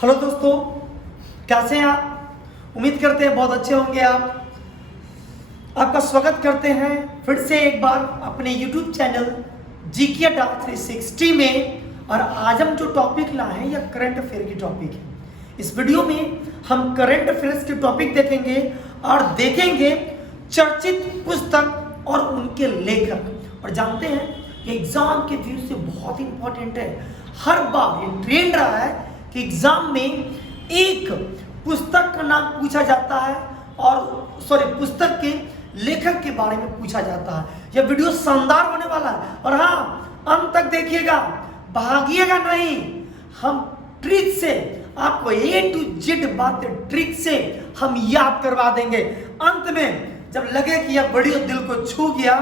Hello दोस्तों, कैसे हैं आप? उम्मीद करते हैं बहुत अच्छे होंगे आप। आपका स्वागत करते हैं फिर से एक बार अपने YouTube चैनल जीके अड्डा 360 में। और आज हम जो टॉपिक लाए हैं यह करंट अफेयर की टॉपिक है। इस वीडियो में हम करंट अफेयर्स के टॉपिक देखेंगे और देखेंगे चर्चित पुस्तक और उनके लेखक। और जानते हैं ये एग्जाम के व्यू से बहुत इंपॉर्टेंट है। हर बार ये ट्रेंड रहा है कि एग्जाम में एक पुस्तक का नाम पूछा जाता है और पुस्तक के लेखक के बारे में पूछा जाता है। यह वीडियो शानदार होने वाला है और हाँ, अंत तक देखिएगा, भागिएगा नहीं। हम ट्रिक से आपको A to Z बातें ट्रिक से हम याद करवा देंगे। अंत में जब लगे कि यह वीडियो दिल को छू गया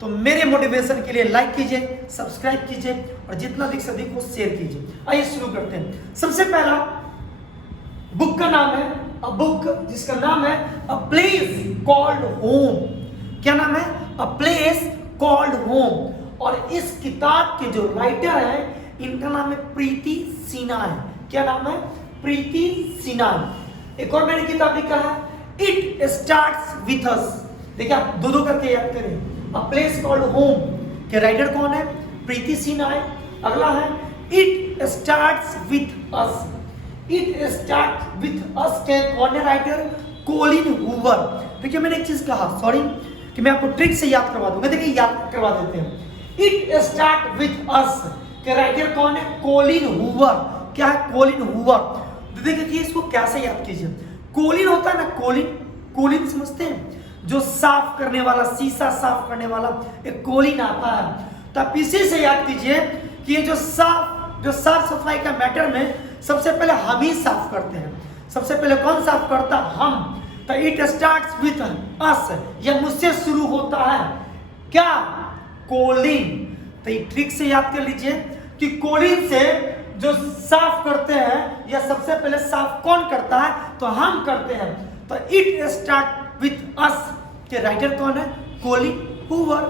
तो मेरे मोटिवेशन के लिए लाइक कीजिए, सब्सक्राइब कीजिए और जितना अधिक से अधिक को शेयर कीजिए। आइए शुरू करते हैं। सबसे पहला बुक का नाम है अ बुक, जिसका नाम है अ प्लेस कॉल्ड होम। क्या नाम है? A place called home. और इस किताब के जो राइटर हैं इनका नाम है प्रीति सिन्हा है। क्या नाम है? प्रीति सिन्हा। एक और मैंने किताब लिखा है इट स्टार्ट्स विथ अस। देखिए आप दो करके याद करें। अ प्लेस कॉल्ड होम के राइटर कौन है? प्रीति सिन्हा है। अगला है it starts with us. It starts with us के कौन है राइटर? Colin Hoover. देखिए मैंने एक चीज कहा, सॉरी कि मैं आपको ट्रिक से याद करवा दूंगा। देखिए याद करवा देते हैं। इट स्टार्ट विथ अस के राइटर कौन है? Colleen Hoover. क्या है? Colleen Hoover. देखिए इसको कैसे याद कीजिए। कोलिन होता है ना, कोलिन समझते हैं? जो साफ करने वाला, शीशा साफ करने वाला एक कोलिन आता है। तो आप इसी से याद कीजिए कि ये जो साफ सफाई का मैटर में सबसे पहले हम ही साफ करते हैं। सबसे पहले कौन साफ करता? हम। तो इट स्टार्ट्स विथ अस, यह मुझसे शुरू होता है। क्या? कोलिन। तो ये ट्रिक से याद कर लीजिए कि कोलिन से जो साफ करते हैं या सबसे पहले साफ कौन करता है? तो हम करते हैं। तो इट स्टार्ट विथ अस के राइटर कौन है? Colleen Hoover.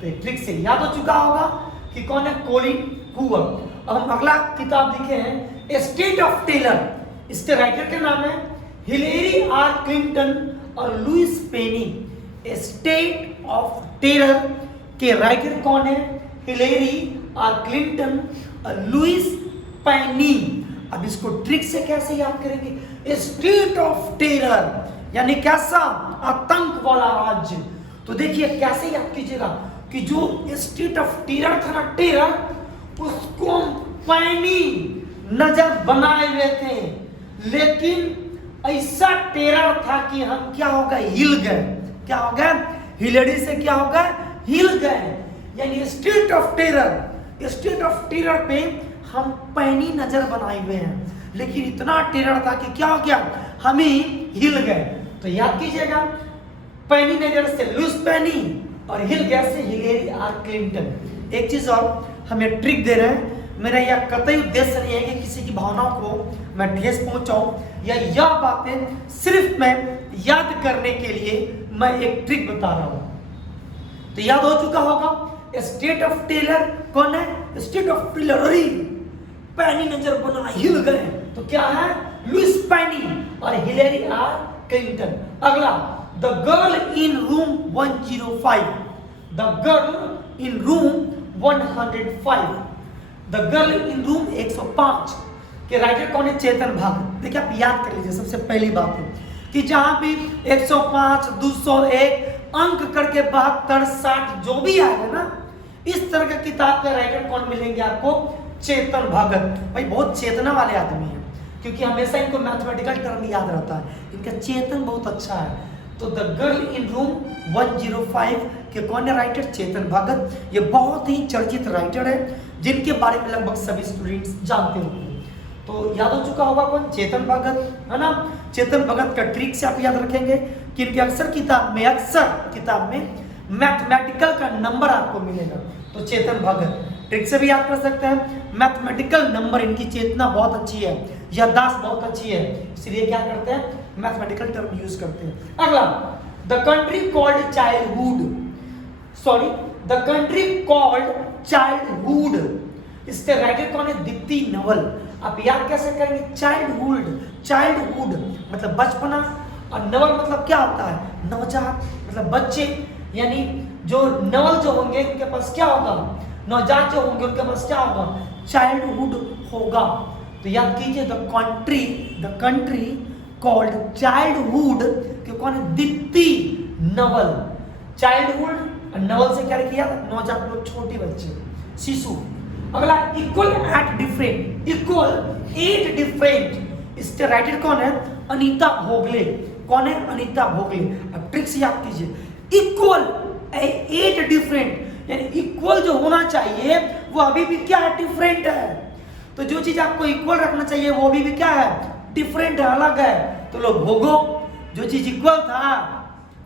तो ट्रिक से याद हो चुका होगा कि कौन है? Colleen Hoover. अब हम अगला किताब लिखे हैं स्टेट ऑफ टेलर। इसके राइटर का नाम है हिलेरी आर क्लिंटन और Louise Penny. State of Terror के राइटर कौन है? हिलेरी आर क्लिंटन और लुइस पेनी। अब इसको ट्रिक से कैसे याद करेंगे? स्टेट ऑफ टेलर यानी कैसा? आतंक वाला राज्य। तो देखिए कैसे याद कीजिएगा कि जो स्टेट ऑफ टेरर था ना, टेरर, उसको पैनी नजर बनाए हुए थे, लेकिन ऐसा टेरर था कि हम क्या हो गए? हिल गए। क्या हो गए? हिलड़ी से क्या हो गए? हिल गए। यानी स्टेट ऑफ टेरर पे हम पैनी नजर बनाए हुए हैं, लेकिन इतना टेरर था कि क्या हो गया? हम ही हिल गए। तो याद कीजिएगा, पैनी नजर से लुइस पेनी और हिल गया से हिलेरी आर क्लिंटन। एक चीज और हमें ट्रिक दे रहे हैं। मेरा यह कतई उद्देश्य नहीं है कि किसी की भावनाओं को मैं ठेस पहुंचाऊं या यह बातें सिर्फ मैं याद करने के लिए मैं एक ट्रिक बता रहा हूं। तो याद हो चुका होगा स्टेट ऑफ टेलर कौन है? State of Terror. अरे पैनी नजर बना, हिल गए। तो क्या है? लुइस पेनी और हिलेरी आर क्लिंटन। अगला the girl in room 105। The girl in room 105। The girl in room 105 के राइटर कौन है? चेतन भगत। देखिए आप याद कर लीजिए। सबसे पहली बात है कि जहां भी 105, 201 अंक करके 72, 60 जो भी आएगा ना, इस तरह का किताब का राइटर कौन मिलेंगे आपको? चेतन भगत। भाई बहुत चेतना वाले आदमी हैं, क्योंकि हमेशा इनको मैथमेटिकल टर्म याद रहता है। इनका चेतन बहुत अच्छा है। तो द गर्ल इन रूम 105 के कौन है राइटर? चेतन भगत। ये बहुत ही चर्चित राइटर है जिनके बारे में लगभग सभी स्टूडेंट्स जानते होंगे। तो याद हो चुका होगा कौन? चेतन भगत, है ना। चेतन भगत का ट्रिक से आप याद रखेंगे कि इनके अक्सर किताब में मैथमेटिकल का नंबर आपको मिलेगा। तो चेतन भगत ट्रिक से भी याद कर सकते हैं। मैथमेटिकल नंबर, इनकी चेतना बहुत अच्छी है, याददाश्त बहुत अच्छी है, इसलिए क्या करते हैं? मैथमेटिकल टर्म यूज करते हैं। अगला द कंट्री कॉल्ड चाइल्डहुड। इसके राइटर कौन है? दीप्ति नवल। आप याद कैसे करेंगे? चाइल्डहुड, चाइल्डहुड मतलब बचपना, और नवल मतलब क्या होता है? नवजात मतलब बच्चे, यानी जो नवल जो होंगे उनके पास क्या होगा? नवजात जो होंगे उनके पास क्या होगा? चाइल्डहुड होगा। तो याद कीजिए द कंट्री कॉल्ड चाइल्डहुड के कौन है? दीप्ति नवल। चाइल्डहुड और नवल से क्या किया? नवजात लोग, छोटे बच्चे, शिशु। अगला equal at different, equal at different, इसके राइटर कौन है? अनीता भोगले। कौन है? अनीता भोगले। अब ट्रिक से याद कीजिए, इक्वल एट डिफरेंट, यानी इक्वल जो होना चाहिए वो अभी भी क्या है? डिफरेंट है। तो जो चीज आपको इक्वल रखना चाहिए वो अभी भी क्या है? डिफरेंट है, अलग है। तो लो भोगो, जो चीज इक्वल था,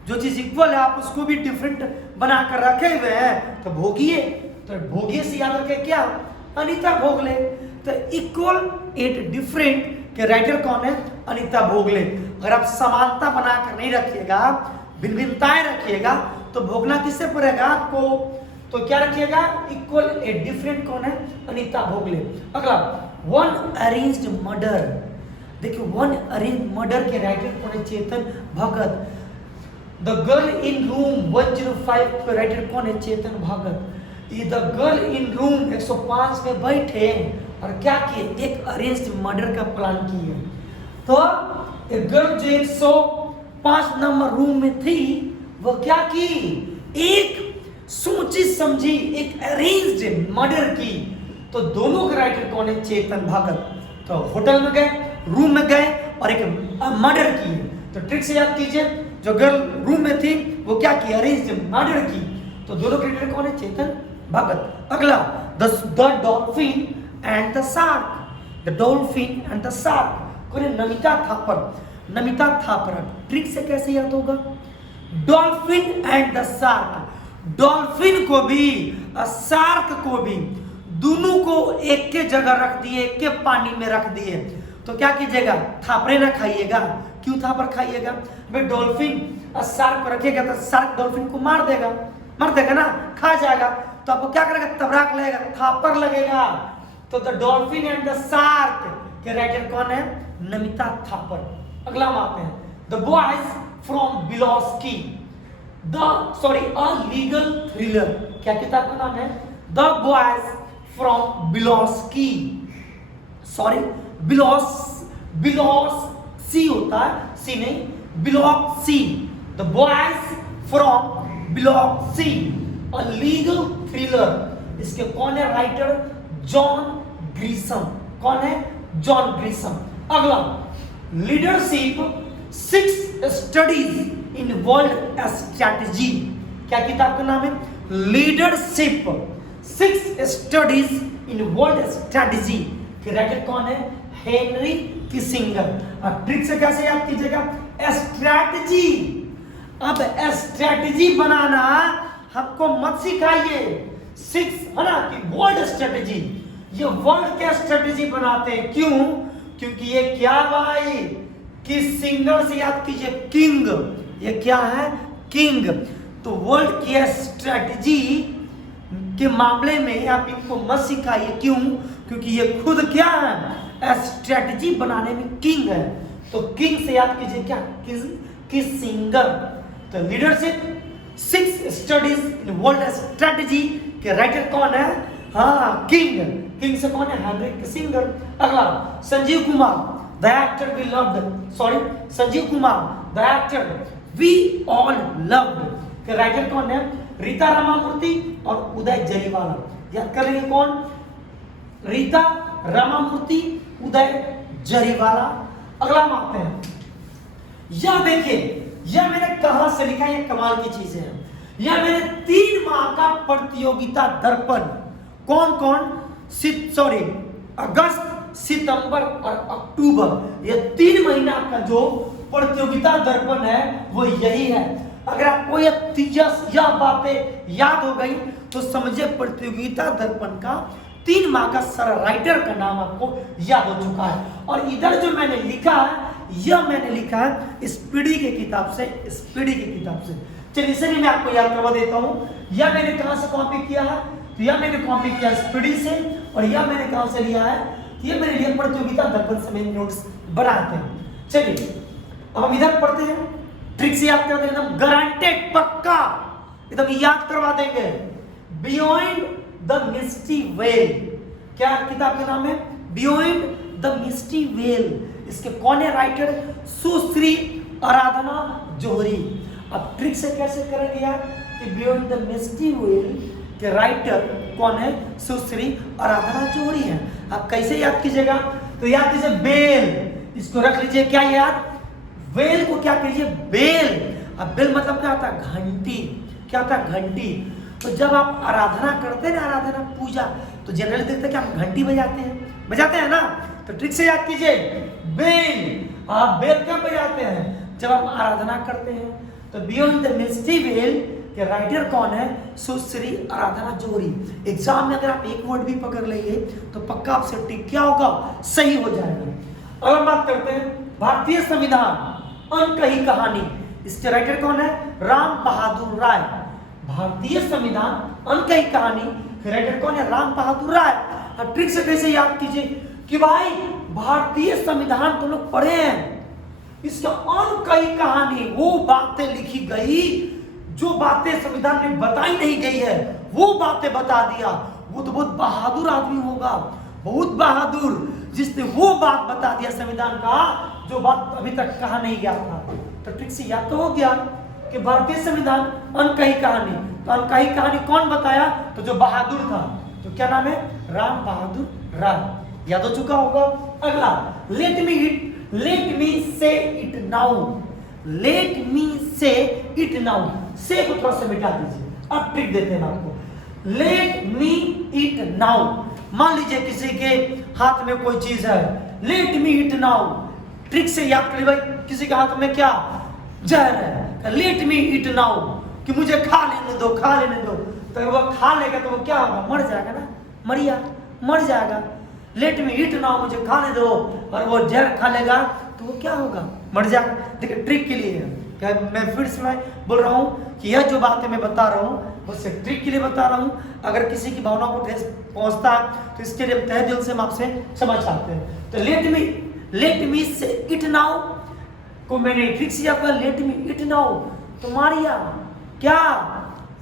जो चीज इक्वल है आप उसको भी डिफरेंट बनाकर रखे हुए हैं, तो भोगिए। तो भोगिए से याद रखे क्या? अनीता भोगले। तो इक्वल एट डिफरेंट के राइटर कौन है? अनीता भोगले। अगर आप समानता बनाकर नहीं रखिएगा, भिन्नताएं रखिएगा, तो भोगना किससे पड़ेगा आपको? तो क्या रखिएगा? इक्वल एट डिफरेंट कौन है? अनीता भोगले। अगला वन अरेंज्ड मर्डर, देखिए वन अरेंज्ड मर्डर के राइटर कौन है? Chetan Bhagat. The girl in room 105 के राइटर कौन है? चेतन भगत। ये द गर्ल इन रूम 105 में बैठे और क्या किए? एक अरेंज्ड मर्डर का प्लान किए। तो एक गर्ल जो 105 नंबर रूम में थी वो क्या की? एक सोची समझी एक अरेंज्ड मर्डर की। तो दोनों के राइटर कौन है? चेतन भगत। तो होटल में गए, रूम में गए और एक मर्डर किए। तो ट्रिक से याद कीजिए, जो गर्ल रूम में थी वो क्या की? अरेंज्ड मर्डर की। तो दोनों के राइटर कौन है? चेतन भगत। अगला the dolphin and the shark, the dolphin and the shark कौन है? नमिता थापर। नमिता थापर। ट्रिक से कैसे याद होगा? Dolphin and the shark, dolphin को भी और शार्क को भी, दोनों को एक के जगह रख दिए, एक के पानी में रख दिए। तो क्या कीजिएगा? थापरे ना खाइएगा। क्यों थापर खाइएगा? भाई डॉल्फिन और शार्क को रखिएगा तो शार्क डॉल्फिन को मार देगा ना, खा जाएगा। तो आपको क्या करेगा? तबराक लगेगा, थापर लगेगा। तो the dolphin and the shark के राइटर कौन है? नमिता थापर। अगला हम आते हैं, the boys from Biloxi, a legal thriller. क्या किताब का नाम है? The boys from Biloxi, Biloxi होता है, सी नहीं, Biloxi. The boys from Biloxi, a legal thriller. इसके कौन है राइटर? John Grisham. कौन है? John Grisham. अगला leadership 6 studies in world strategy. क्या किताब का नाम है? Leadership 6 studies in world strategy के राइटर कौन है? Henry Kissinger. अब ट्रिक से कैसे याद कीजिएगा? स्ट्रैटेजी। अब स्ट्रैटेजी बनाना हमको मत सिखाइए, 6 है ना कि वर्ल्ड स्ट्रैटेजी। ये वर्ल्ड क्या स्ट्रैटेजी बनाते हैं? क्यों? क्योंकि ये क्या भाई? किसिंगर से याद कीजिए, किंग। ये क्या है? किंग। तो वर्ल्ड की स्ट्रैटेजी के मामले में आप इनको मत सिखाइए। क्यों? क्योंकि ये खुद क्या है? स्ट्रैटेजी बनाने में किंग है। तो किंग से याद कीजिए क्या? किसिंगर। तो leadership 6 studies in world strategy के राइटर कौन है? हाँ, किंग। किंग से कौन है? Henry Kissinger. अगला Sanjeev Kumar, the actor we loved, Sanjeev Kumar the actor we all loved के राइटर कौन है? रीता रामामूर्ति और उदय जरीवाला। याद कर लेंगे कौन? रीता रामामूर्ति, उदय जरीवाला। अगला हम आते हैं, यह देखिए, यह मैंने कहां से लिखा? ये कमाल की चीज है। यह मैंने 3 माह का प्रतियोगिता दर्पण, कौन कौन? अगस्त, सितंबर और अक्टूबर, ये 3 महीना का जो प्रतियोगिता दर्पण है वो यही है। अगर आपको यह बातें याद हो गई तो समझे प्रतियोगिता दर्पण का 3 माह का सर राइटर का नाम आपको याद हो चुका है। और इधर जो मैंने लिखा है, यह मैंने लिखा है स्पीडी की किताब से, चलिए इसे भी मैं आपको याद करवा देता हूं। यह मैंने कहां से कॉपी किया है? तो यह मैंने कॉपी किया स्पीडी से, और यह मैंने कहां से लिया है? तो ये मेरे लिए प्रतियोगिता दर्पण से मैंने नोट्स बनाते हैं। चलिए अब हम इधर पढ़ते हैं, ट्रिक से याद करते हैं, एकदम गारंटेड, पक्का एकदम याद करवा देंगे। बियॉन्ड द मिस्टी वेल, क्या किताब का नाम है? Beyond the Misty Veil. इसके कौन है राइटर? सुश्री आराधना जौहरी। अब ट्रिक से कैसे करेंगे यार कि बियॉन्ड द मिस्टी वेल के राइटर कौन है? सुश्री आराधना जौहरी है। आप कैसे याद कीजिएगा? तो याद कीजिए बेल, इसको रख लीजिए क्या याद? वेल को क्या कीजिए? बेल। अब बेल मतलब क्या होता है? घंटी। क्या होता है? घंटी। तो जब आप आराधना करते हैं ना, आराधना पूजा, तो जनरली देखते हैं कि हम घंटी बजाते हैं ना। तो ट्रिक से याद कीजिए बेल। आप बेल कब बजाते हैं? जब हम आराधना करते हैं। तो बियॉन्ड द मिस्टी वेल के राइटर कौन है? सुश्री आराधना जौहरी। एग्जाम में अगर आप एक वर्ड भी पकड़ लेंगे तो पक्का आपसे टिक क्या होगा? सही हो जाएगा। अगर बात करते हैं भारतीय संविधान अनकही कहानी, इसके राइटर कौन है? राम बहादुर राय। भारतीय संविधान अनकही कहानी के राइटर कौन है? राम बहादुर राय। अब ट्रिक से कैसे याद कीजिए कि भाई भारतीय संविधान तो लोग पढ़े हैं, इसका अनकही कहानी, वो बातें लिखी गई जो बातें संविधान में बताई नहीं गई है, वो बातें बता दिया। वो तो बहुत बहादुर आदमी होगा, बहुत बहादुर, जिसने वो बात बता दिया संविधान का जो बात अभी तक कहा नहीं गया था। तो ट्रिक से याद तो हो गया कि भारतीय संविधान अनकही कहानी। तो अनकही कहानी कौन बताया? तो जो बहादुर था। तो क्या नाम है? राम बहादुर राय। याद हो चुका होगा। अगला, लेट मी से इट नाउ। लेट मी से इट नाउ, से को थोड़ा सा मिटा दीजिए। अब ट्रिक देते हैं आपको। लेट मी इट नाउ, मान लीजिए किसी के हाथ में कोई चीज है, let me it now. Trick से याद करिए भाई, किसी के हाथ में क्या? जहर है, लेट मी इट नाउ, कि मुझे खा लेने दो, खा लेने दो। तो वो खा लेगा तो वो क्या होगा? मर जाएगा ना, मर जाएगा। लेट मी इट नाउ, मुझे खाने दो, और वो जहर खा लेगा तो वो क्या होगा? मर जाएगा। देखिए ट्रिक के लिए क्या मैं फिर से मैं बोल रहा हूँ कि यह जो बातें मैं बता रहा हूँ वो सिर्फ ट्रिक के लिए बता रहा हूँ। अगर किसी की भावना को ठेस पहुँचता है तो इसके लिए तहे दिल से हम आपसे क्षमा चाहते हैं। तो लेट मी से इट नाउ को मैंने ट्रिक से आपका लेट मी इट नाउ। तो मारिया क्या?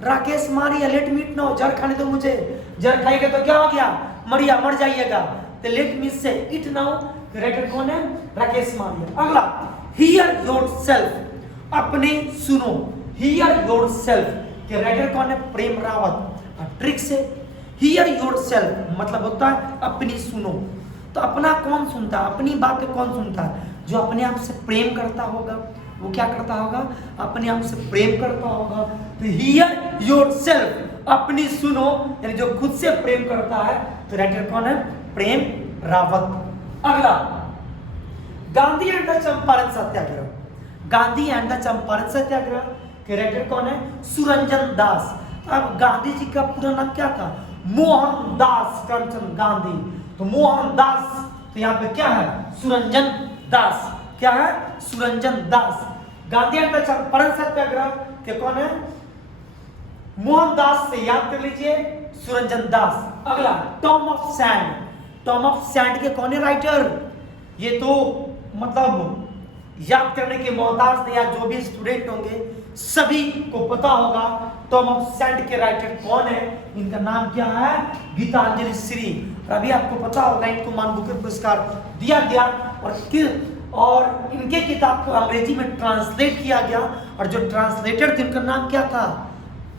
Rakesh Maria, let me it now, जहर खाने दो मुझे, जहर खाएगा तो क्या हो गया? मरिया, मर जाइएगा। तो लेट मी से इट नाउ, राइटर कौन है? राकेश मारिया। अगला, हियर योरसेल्फ, अपने सुनो। हियर योरसेल्फ के राइटर कौन है? प्रेम रावत। ट्रिक से हियर योरसेल्फ मतलब होता है अपनी सुनो। तो अपना कौन सुनता है? अपनी बातें कौन सुनता है? जो अपने आप से प्रेम करता होगा, वो क्या करता होगा? अपने आप से प्रेम करता होगा। तो हियर योरसेल्फ, अपनी सुनो, यानी जो खुद से प्रेम करता है। तो राइटर कौन है? प्रेम रावत। अगला, Gandhi and the Champaran Satyagraha. Gandhi and the Champaran Satyagraha के राइटर कौन है? सुरंजन दास। अब गांधी जी का पूरा नाम क्या था? मोहनदास करमचंद गांधी। तो मोहनदास, तो यहाँ पे क्या है? सुरंजन दास। क्या है? सुरंजन दास। गांधी एंड द चंपारण सत्याग्रह के कौन है? मोहनदास से याद कर लीजिए, सुरंजन दास। अगला, Tom of sand. Tom of sand के कौन है राइटर? ये तो मतलब याद करने के मोहताज ने, या जो भी स्टूडेंट होंगे सभी को पता होगा टॉम ऑफ सैंड के राइटर कौन है। इनका नाम क्या है? गीतांजलि श्री। अभी आपको पता होगा इनको मानबुकर पुरस्कार दिया गया, और इनके किताब को अंग्रेजी में ट्रांसलेट किया गया, और जो ट्रांसलेटर थे उनका नाम क्या था?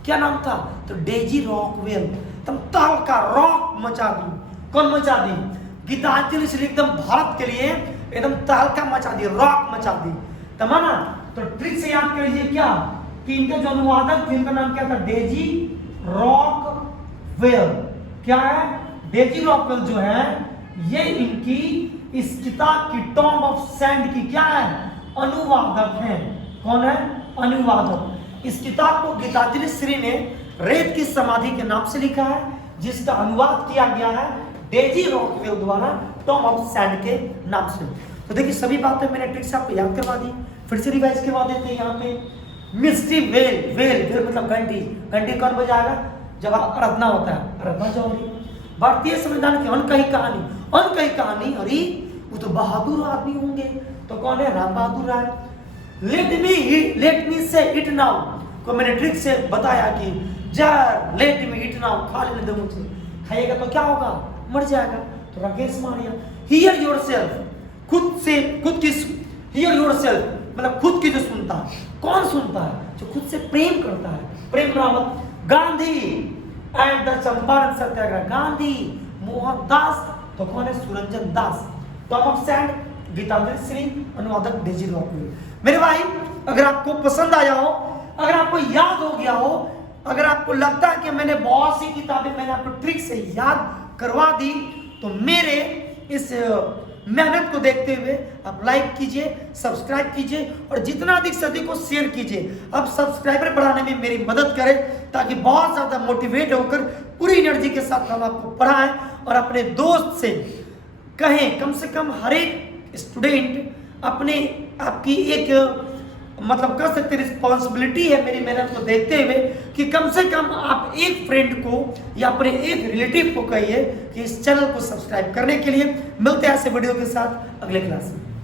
क्या नाम था? तो डेजी रॉकवेल। तुम ताल का रॉक मचा दी। कौन मचा दी? गीतांजलि श्री एकदम भारत के लिए एकदम तहलका मचा दी, रॉक मचा दी। तमाना। तो ट्रिक से याद करिए क्या कि इनके जो अनुवादक थे इनका नाम क्या था? Daisy Rockwell. क्या है? डेजी रॉकवेल जो है ये इनकी इस किताब की टॉम ऑफ सैंड की क्या है? अनुवादक हैं। कौन है? अनुवादक। इस किताब को गीतांजलि श्री ने रेत की समाधि के नाम से लिखा है, जिसका अनुवाद किया गया है डेजी रॉकवेल द्वारा टॉम ऑफ सैंड के नाम से। तो देखिए सभी बातें मैंने ट्रिक से आपको याद करवा दी, फिर से रिवाइज करवा देते हैं। यहाँ पे मिस्ट्री वेल, वेल मतलब घंटी। घंटी कौन बजाएगा? जब आराधना होता है, आराधना जौहरी। भारतीय संविधान की अनकही कहानी, उनकी कहानी, अरे वो तो बहादुर आदमी होंगे, तो कौन है? राम बहादुर राय। लेट मी से इट नाउ को मैंने ट्रिक से बताया कि जा लेट मी इट नाउ, खा लेने दो मुझे, खाइएगा तो क्या होगा? मर जाएगा। तो राकेश मारिया हियर योरसेल्फ, खुद से खुद की, हियर योरसेल्फ मतलब खुद की जो सुनता है, कौन सुनता है? जो खुद से प्रेम करता है। प्रेम रावत, गांधी एंड द चंपारण सत्याग्रह, गांधी, मोहनदास, तो कौन है? Suranjan Das. Tomb of sand, Geetanjali Shree, अनुवादक डेजी रॉकवेल। मेरे भाई, अगर आपको पसंद आया हो, अगर आपको याद हो गया हो, अगर आपको लगता है कि मैंने बहुत सी किताबें मैंने आपको ट्रिक से याद करवा दी, तो मेरे इस मेहनत को देखते हुए आप लाइक कीजिए, सब्सक्राइब कीजिए और जितना अधिक से अधिक को शेयर कीजिए। अब सब्सक्राइबर बढ़ाने में मेरी मदद करें ताकि बहुत ज़्यादा मोटिवेट होकर पूरी एनर्जी के साथ हम आपको पढ़ाएं और अपने दोस्त से कहें, कम से कम हर एक स्टूडेंट अपने आपकी एक मतलब कह सकते रिस्पॉन्सिबिलिटी है मेरी मेहनत को देखते हुए कि कम से कम आप एक फ्रेंड को या अपने एक रिलेटिव को कहिए कि इस चैनल को सब्सक्राइब करने के लिए। मिलते हैं ऐसे वीडियो के साथ अगले क्लास में।